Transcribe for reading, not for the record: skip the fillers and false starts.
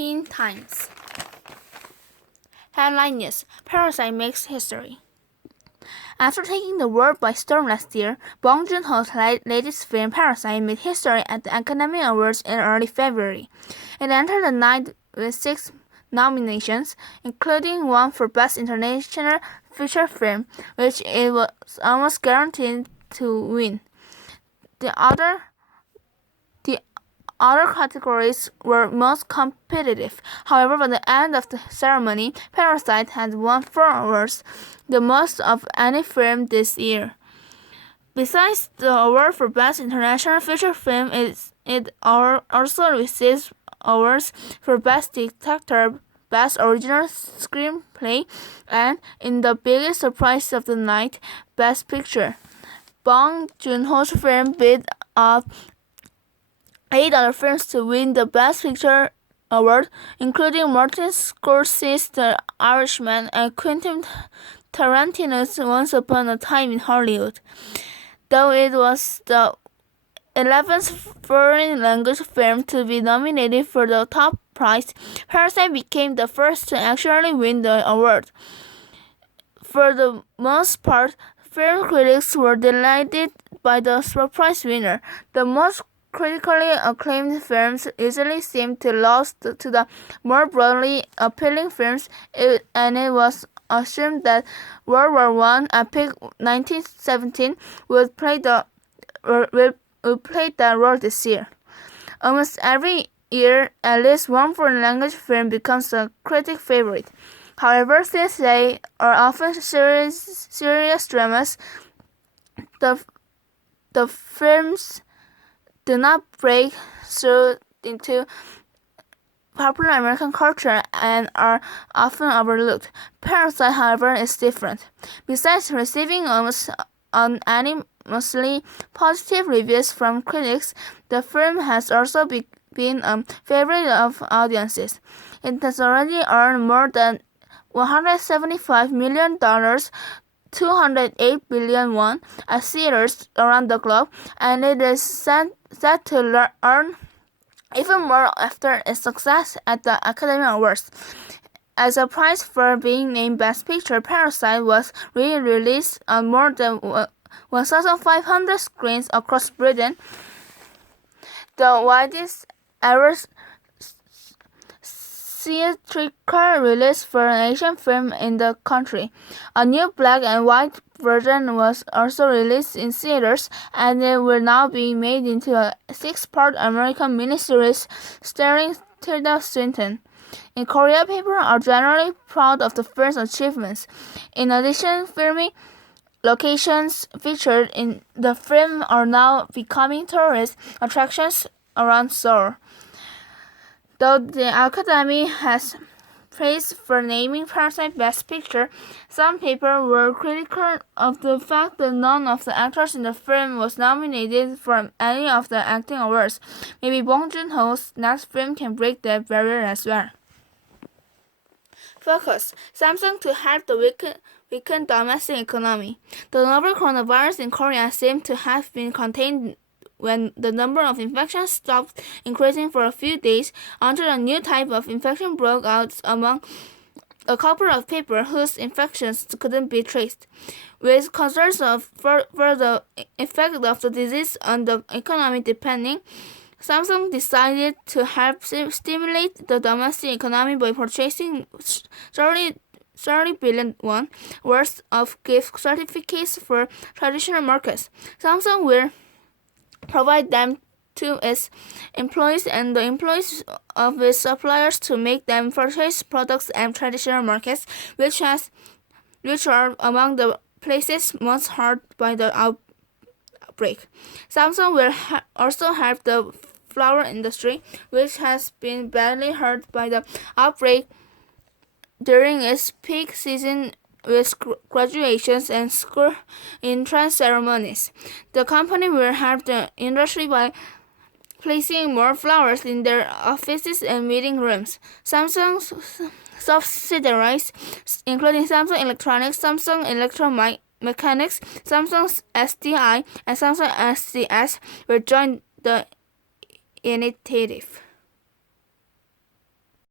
Times. Headline News: Parasite makes history. After taking the world by storm last year, Bong Joon-ho's latest film Parasite made history at the Academy Awards in early February. It entered the night with 6 nominations, including one for Best International Feature Film, which it was almost guaranteed to win. The other categories were most competitive. However, by the end of the ceremony, Parasite had won 4 awards, the most of any film this year. Besides the award for Best International Feature Film, it also receives awards for Best Director, Best Original Screenplay, and, in the biggest surprise of the night, Best Picture. Bong Joon-ho's film beat up 8 other films to win the Best Picture award, including Martin Scorsese's The Irishman and Quentin Tarantino's Once Upon a Time in Hollywood. Though it was the 11th foreign language film to be nominated for the top prize, Parasite became the first to actually win the award. For the most part, film critics were delighted by the surprise winner. The most critically acclaimed films usually seem to lose to the more broadly appealing films, and it was assumed that World War I epic 1917 would play that role this year. Almost every year, at least one foreign language film becomes a critic favorite. However, since they are often serious dramas, the films do not break through into popular American culture and are often overlooked. Parasite, however, is different. Besides receiving almost unanimously positive reviews from critics, the film has also been a favorite of audiences. It has already earned more than $175 million, 208 billion won, at theaters around the globe, and it is set to earn even more after its success at the Academy Awards. As a prize for being named Best Picture, Parasite was re-released on more than 1,500 screens across Britain, the widest ever theatrical release for an Asian film in the country. A new black and white version was also released in theaters, and it will now be made into a 6-part American miniseries starring Tilda Swinton. In Korea, people are generally proud of the film's achievements. In addition, filming locations featured in the film are now becoming tourist attractions around Seoul. Though the Academy has praised for naming Parasite Best Picture, some people were critical of the fact that none of the actors in the film was nominated for any of the acting awards. Maybe Bong Joon-ho's next film can break that barrier as well. Focus: Samsung to help the weakened domestic economy. The novel coronavirus in Korea seemed to have been contained when the number of infections stopped increasing for a few days until a new type of infection broke out among a couple of people whose infections couldn't be traced. With concerns for the effect of the disease on the economy depending, Samsung decided to help stimulate the domestic economy by purchasing 30 billion won worth of gift certificates for traditional markets. Samsung will provide them to its employees and the employees of its suppliers to make them purchase products and traditional markets, which are among the places most hurt by the outbreak. Samsung will also help the flower industry, which has been badly hurt by the outbreak during its peak season with graduations and school entrance ceremonies. The company will help the industry by placing more flowers in their offices and meeting rooms. Samsung's subsidiaries, including Samsung Electronics, Samsung Electromechanics, Samsung SDI, and Samsung SDS, will join the initiative.